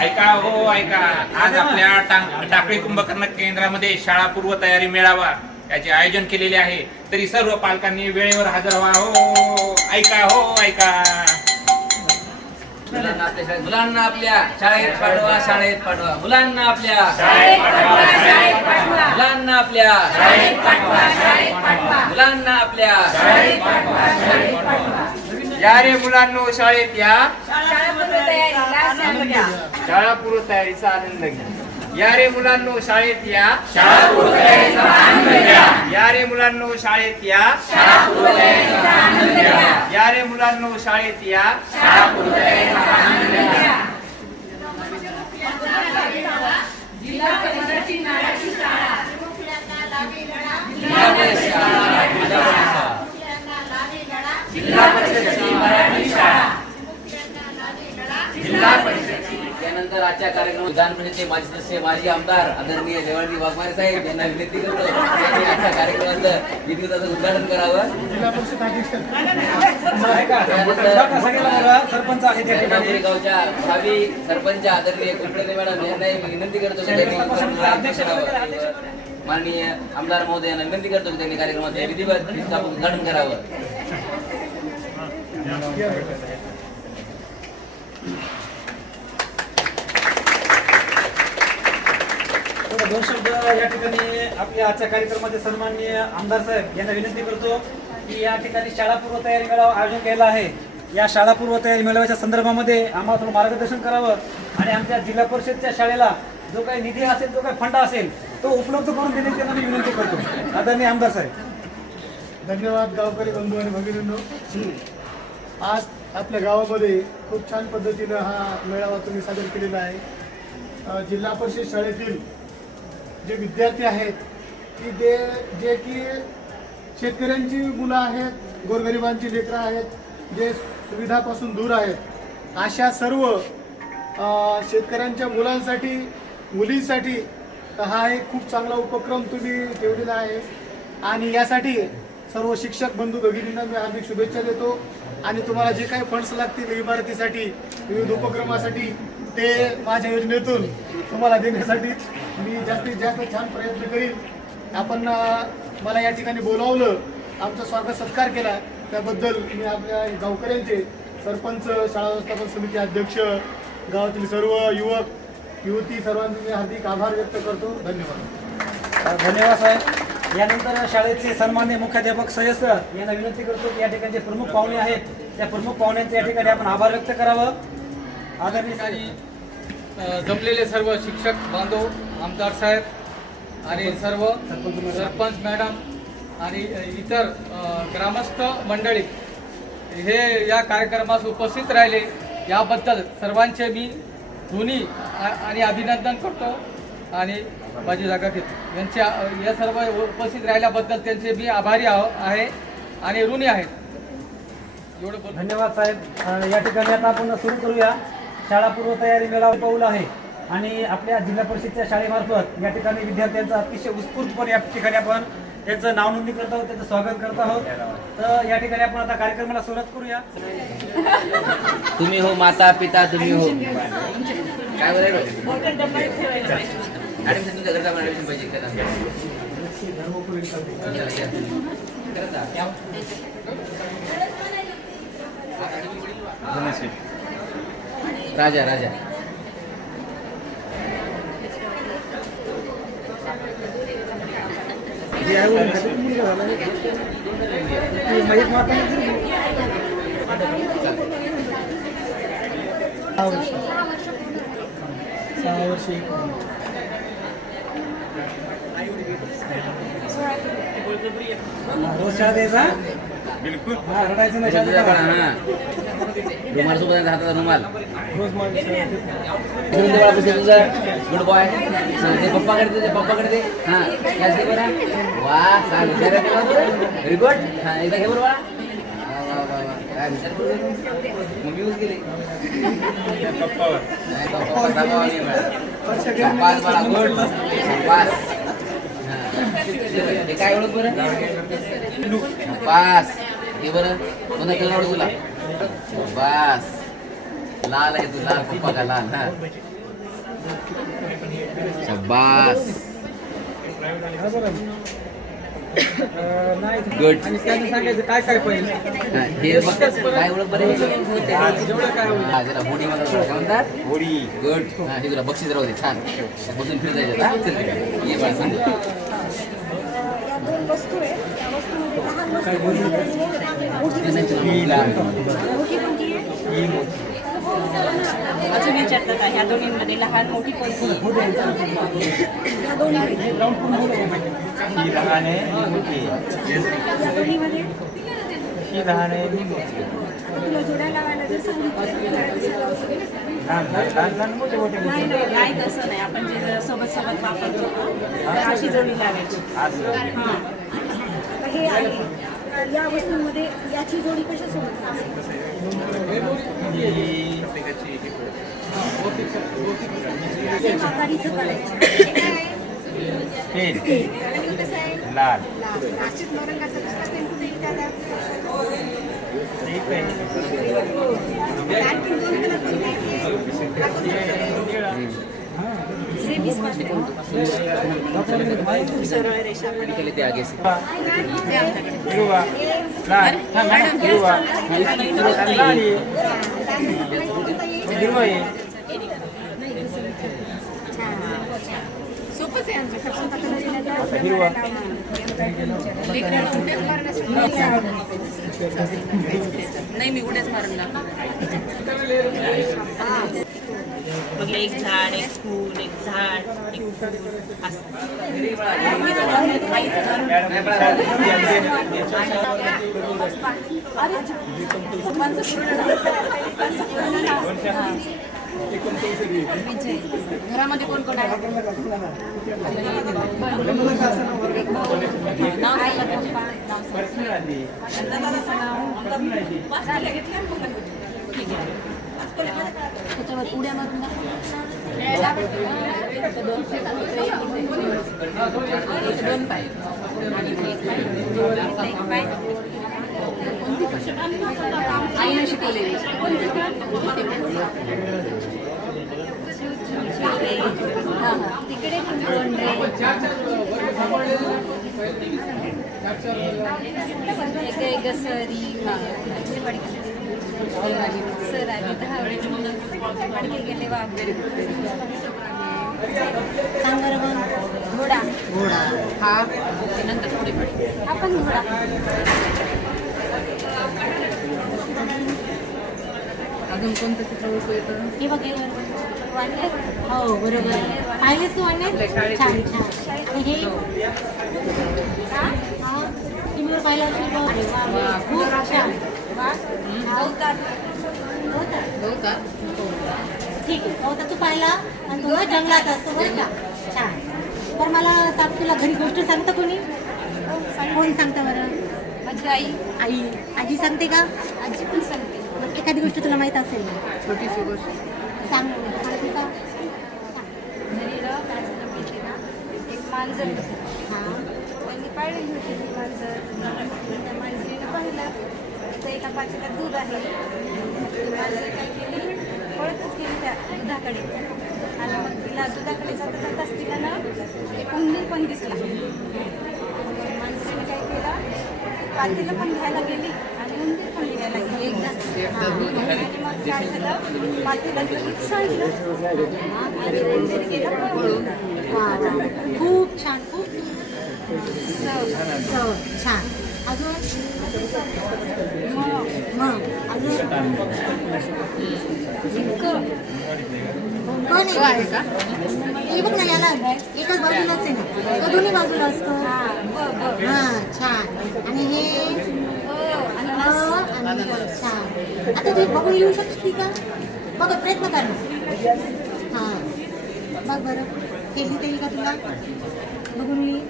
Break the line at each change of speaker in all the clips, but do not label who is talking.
ऐका हो ऐका. आज आपल्या टां- टाकळी कुंभकर्ण केंद्रामध्ये शाळा पूर्व तयारी मेळावा. याचे आयोजन केलेले आहे. तरी सर्व पालकांनी वेळेवर हजर व्हा. हो ऐका हो ऐका.
मुलांना आपल्या शाळेत मुलांना आपल्या शाळेत पाठवा शाळेत पाठवा. मुलांना आपल्या मुलांना आपल्या मुलांना आपल्या
या रे मुलांनो शाळेत या.
शाळा
पूर्व तयारीचा आनंद घ्या. या रे मुलांनो शाळेत या. या रे मुलांनो शाळेत या. या रे मुलांनो शाळेत या
त्यानंतर आजच्या कार्यक्रमात परिषदेचे माजी सदस्य माजी आमदार आदरणीय जयवंती वाघमारे साहेब यांना विनंती करतो त्यांनी आजच्या कार्यक्रमाचं विधिवताचं उद्घाटन करावं. गावच्या भावी सरपंच आदरणीय कुलकर्णी मॅडम यांना मी विनंती करतो त्यांनी. माननीय आमदार महोदयांना विनंती करतो की त्यांनी कार्यक्रमाचे विधिवत विधिवत उद्घाटन करावं.
दोन शब्द या ठिकाणी आपल्या आजच्या कार्यक्रमाचे सन्माननीय आमदार साहेब यांना विनंती करतो की या ठिकाणी शाळापूर्व तयारी मेळावा आयोजन केला आहे. या शाळापूर्व तयारी मेळाव्याच्या संदर्भामध्ये आम्हाला थोडं मार्गदर्शन करावं आणि आमच्या जिल्हा परिषदच्या शाळेला जो काही निधी असेल जो काही फंड असेल तो उपलब्ध करून देण्याची त्यांना मी विनंती करतो. आदरणीय आमदार साहेब.
धन्यवाद गावकरी बंधू आणि भगिनींनो. आज आपल्या गावामध्ये खूप छान पद्धतीनं हा मेळावा तुम्ही सादर केलेला आहे. जिल्हा परिषद शाळेतील जे विद्यार्थी आहेत की ते जे की शेतकऱ्यांची मुलं आहेत गोरगरिबांची लेकरं आहेत जे सुविधापासून दूर आहेत अशा सर्व शेतकऱ्यांच्या मुलांसाठी मुलींसाठी हा एक खूप चांगला उपक्रम तुम्ही ठेवलेला आहे. आणि यासाठी सर्व शिक्षक बंधू भगिनींना मी हार्दिक शुभेच्छा देतो. आणि तुम्हाला जे काही फंड्स लागतील इमारतीसाठी विविध उपक्रमासाठी ते माझ्या योजनेतून तुम्हाला देण्यासाठी मी जास्तीत जास्त छान प्रयत्न करीन. आपण मला या ठिकाणी बोलावलं आमचा स्वागत सत्कार केला. त्याबद्दल मी आपल्या गावकऱ्यांचे सरपंच शाळा व्यवस्थापन समिती अध्यक्ष गावातील सर्व युवक युवती सर्वांचे मी हार्दिक आभार व्यक्त करतो. धन्यवाद.
धन्यवाद साहेब. यानंतर शाळेचे सन्मान्य मुख्याध्यापक सयस्कर यांना विनंती करतो की या ठिकाणी जे प्रमुख पाहुणे आहेत. त्या प्रमुख पाहुण्यांचे या ठिकाणी आपण आभार व्यक्त करावं. आदरणीय
जमलेले सर्व शिक्षक बांधव आमदार साहेब आणि सर्व सरपंच मॅडम. आणि इतर ग्रामस्थ मंडळी हे या कार्यक्रमास उपस्थित राहिले. याबद्दल सर्वांचे मी आ- आणि अभिनंदन करतो आणि माझी जागा घेतो. यांच्या या सर्व उपस्थित राहिल्याबद्दल त्यांचे मी आभारी आहो आहे आणि ऋणी आहेत एवढं
धन्यवाद साहेब. या ठिकाणी आता आपण सुरू करूया. शाळा पूर्व तयारी मेळावा पाऊल आहे. आणि आपल्या जिल्हा परिषदच्या शाळेमार्फत या ठिकाणी विद्यार्थ्यांचं अतिशय उत्स्फूर्तपणे या ठिकाणी आपण त्यांचं नाव नोंदणी करत आहोत त्यांचं स्वागत करत आहोत. तर या ठिकाणी आपण आता कार्यक्रमाला सुरुवात करूया.
तुम्ही हो माता पिता तुम्ही हो. काय राजा राजा
जे आहे वडील खाली मुलगा झाला आहे. ती मयत माता नाही. सहा वर्ष सहा वर्ष एक महिना. बिलकुल. हा.
हा. रुमाल. सोबत हाताचा रुमाल तुझं गुड बॉय ते पप्पाकडे दे ते पप्पाकडे दे. हा दे बरं. वा सांग व्हेरी गुड हा एकदा. काय विचार यूज केली. पप्पावर गुड हा. हे काय ओळख बरं? पास हे बरं कलर आवडतो तुला? पास लाल आहे तू लाल पप्पा का लाल हा? शब्बास गुड
आणि त्यांनी सांगायचं काय काय पाहिजे
हे काय बरे हा जरा होडी काय म्हणतात होडी. गुड हा हे तुला बक्षीस राहू दे छान. बसून फिर जायचं हा चल ये बाळ सांग.
या दोन वस्तू आहेत त्या वस्तूमध्ये लहान वस्तू मोठी मोठी कोणती आहे
अजून विचारतात का ह्या दोन्हींमध्ये लहान मोठी कोणती
या दोन्हीमध्ये
ही लहान आहे ही मोठी आहे.
या दोन्हीमध्ये
ही लहान आहे.
कशा?
लहान लहान मोठे मोठे
नाही नाही नाही तसं नाही. आपण जे सोबत सोबत वापरतो ना अशी जोडी लावायची
असं.
हां.
आता हे आहे. या वस्तूंमध्ये याची जोडी आकार इथं करायची.
पेन लाल हिरवा आहे.
आमचं
हिरवा
नाही मी उड्याच मारून बघ एक झाड एक फूल एक झाड एक फूल असं घरामध्ये कोण कोण आहे नाव नाव ठीक आहे. त्याच्यावर उड्या मारून दोन इथं दोन पाय आणि इथे एक पाय. इथं एक पाय. आईने शिकवलेली.
घसरी सर आली दहा वेळेस मडके गेले वाघ सांग बरं मग घोडा
घोडा हा नंतर पुढे
आपण घोडा.
अजून कोणतं चित्र ओळखू येतं?
हे बघ हे बरोबर. हो पाहिलेस तू वानर छान छान. आणि हे? हा? हा. टीव्हीवर पाहिलं असेल बघ. अरे वा, वा. खूप छान. वा. अवतार. अवतार.
गवतात?
ठीक आहे. तू पाहिला? आणि जंगलात असतो बरं का? छान. बरं मला सांग तुला घरी गोष्ट सांगतं कोणी? कोण सांगतं बरं? माझी आई. आई. आजी सांगते का? आजी पण एखादी गोष्ट तुला माहीत असेल. ना
छोटीशी गोष्ट.
सांग. सांगते
एक मांजर
हां.
त्यांनी पाळलेली होती ती मांजर. त्या मांजरीने पाहिलं. तिथं एका पाचीला दूध आहे. ती मांजर काय केली? पळतच गेली त्या दुधाकडे. आणि मग तिला दुधाकडे जाता जाताच तिला ना एक उंदीर पण दिसला. मग माणसाने काय केलं? पातीला पण घ्यायला गेली. पण गेली एकदा काय झालं गेलं पळून
खूप छान खूप छान अजून मग अजून कोण आहे का हे बघ ना याला एकाच बाजूलाच आहे ना दोन्ही बाजूला असतो हा छान आणि हे अ, आणि ब. आता तू बघून लिहू शकते का? बघ प्रयत्न कर हां बघ बरं. हे लिहिता येईल का तुला? बघून लिही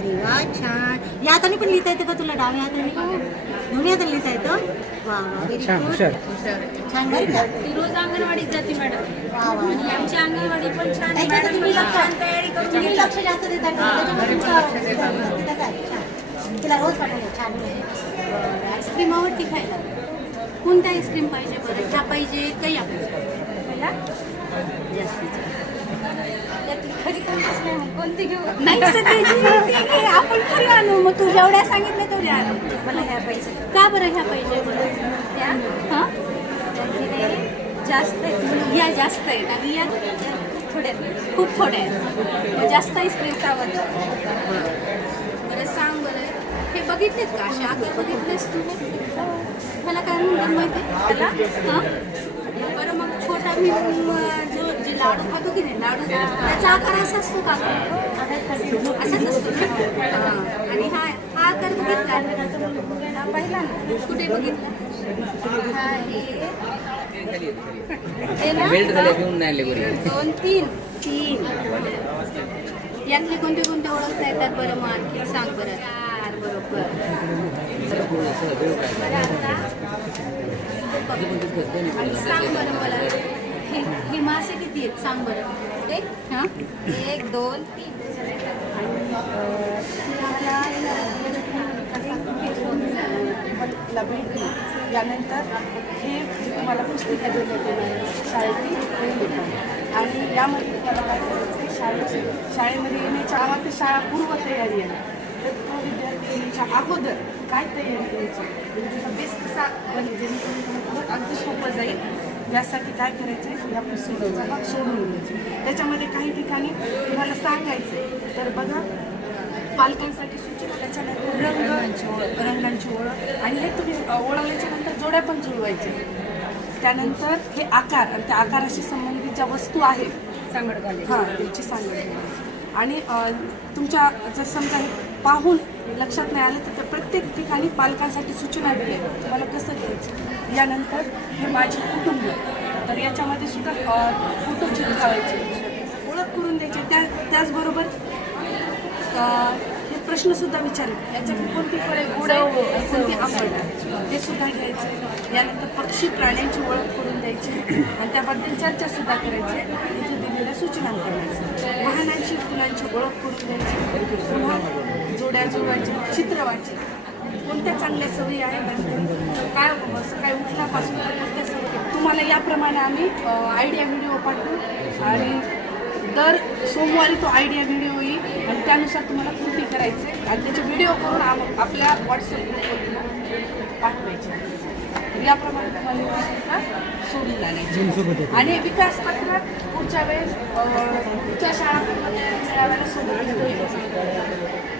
अरे वा छान. या हाताने पण लिहिता येतं का तुला? डाव्या हाताने? दोन्ही हाताने लिहिता येतं? वा वा व्हेरी गुड छान बरं का?
ती रोज अंगणवाडीत जाते मॅडम.
वा वा.
आणि आमची अंगणवाडी पण छान आहे.
त्याच्यासाठी
मॅडम.
मी लक्ष
छान तयारी करून
तुम्ही
घेतात.
लक्ष जास्त देतात. त्याच्यामुळे तुमचं- ते तसं आहे, छान. ते तिला रोज पाठवलं छान आहे.
आईस्क्रीम आवडती खायला. कोणता आईस्क्रीम पाहिजे बरं? ह्या पाहिजे का या पाहिजे पहिला
खरी कोणतीच नाही मग कोणती घेऊ
नाही सगळ्याची आपण खरी आणू. मग तू जेवढ्या सांगितलं तेवढ्या आणू.
मला ह्या पाहिजे.
का बरं ह्या पाहिजे? बरं
त्या
हां?
नाही जास्त आहे
ह्या जास्त आहेत. आणि या
थोड्या
खूप थोड्या आहेत. जास्त आईस्क्रीम आवडतं बरं सांग बरं. हे बघितलेत का? असे आकार बघितलेस तू? मला काय म्हणतात माहिती त्याला हां? बरं मग छोटा मी जो लाडू खातो की नाही? लाडू त्याचा आकार असा असतो का? असाच असतो. आणि हा हा आकार बघितला?
हा पहिला ना.
कुठे बघितला?
हा हे. दोन तीन.
तीन. यातले कोणते कोणते ओळखता येतात बरं मग आणखी? सांग बरं. चार बरोबर. सांग बरं मला. हे हे मासे किती आहेत? सांग बरं. एक हां?
एक दोन तीन.
ला भेट दिली यानंतर हे जे तुम्हाला पुस्तिका दिली होती शाळेतील. ते होतं. आणि यामध्ये तुम्हाला काय करायचं आहे शाळेची शाळेमध्ये येण्याच्या गावात शाळा पूर्व तयारी आहे. तर तो विद्यार्थी येण्याच्या अगोदर काय तयारी करायची? म्हणजे त्याचा बेस कसा बनेल जेणेकरून तुम्हाला पुढं अगदी सोपं जाईल. यासाठी काय करायचं आहे या पुस्तकाचा भाग सोडून द्यायचे त्याच्यामध्ये काही ठिकाणी तुम्हाला सांगायचं. तर बघा पालकांसाठी सूचना त्याच्यानंतर रंग रंगांची ओळख आणि हे तुम्ही ओळखल्याच्या नंतर जोड्या पण जुळवायचे त्यानंतर हे आकार आणि त्या आकाराशी संबंधित ज्या वस्तू आहेत
सांगड
हां त्याची सांगड. आणि तुमच्या जर समजा हे पाहून लक्षात नाही आलं तर त्या प्रत्येक ठिकाणी पालकांसाठी सूचना आहेत. तुम्हाला कसं घ्यायचं यानंतर हे माझे कुटुंब तर याच्यामध्ये सुद्धा फोटो चिटकावायचे ओळख करून द्यायची. त्या त्याचबरोबर हे प्रश्न सुद्धा विचारले. याच्यात कोणती फळे गोड कोणती आंबट हे सुद्धा घ्यायचे. यानंतर पक्षी प्राण्यांची ओळख करून द्यायची. आणि त्याबद्दल चर्चा सुद्धा करायची. इथे दिलेल्या सूचना करायच्या. वाहनांची फुलांची ओळख करून द्यायची. पुन्हा जोड्या जुळवायची चित्र वाचायची कोणत्या चांगल्या सवयी आहेत काय सकाळी उठल्यापासून तर कोणत्या सवयी? तुम्हाला याप्रमाणे आम्ही आयडिया व्हिडिओ पाठवू. आणि दर सोमवारी तो आयडिया व्हिडिओ येईल. आणि त्यानुसार तुम्हाला कृती करायचे आणि त्याचे व्हिडिओ करून आम आपल्या व्हॉट्सअप ग्रुपवर पाठवायचे याप्रमाणे तुम्हाला ही सोडून आणायची आणि विकास पत्रात पुढच्या वेळेस पुढच्या शाळा मेळाव्याला सोबत यायचं.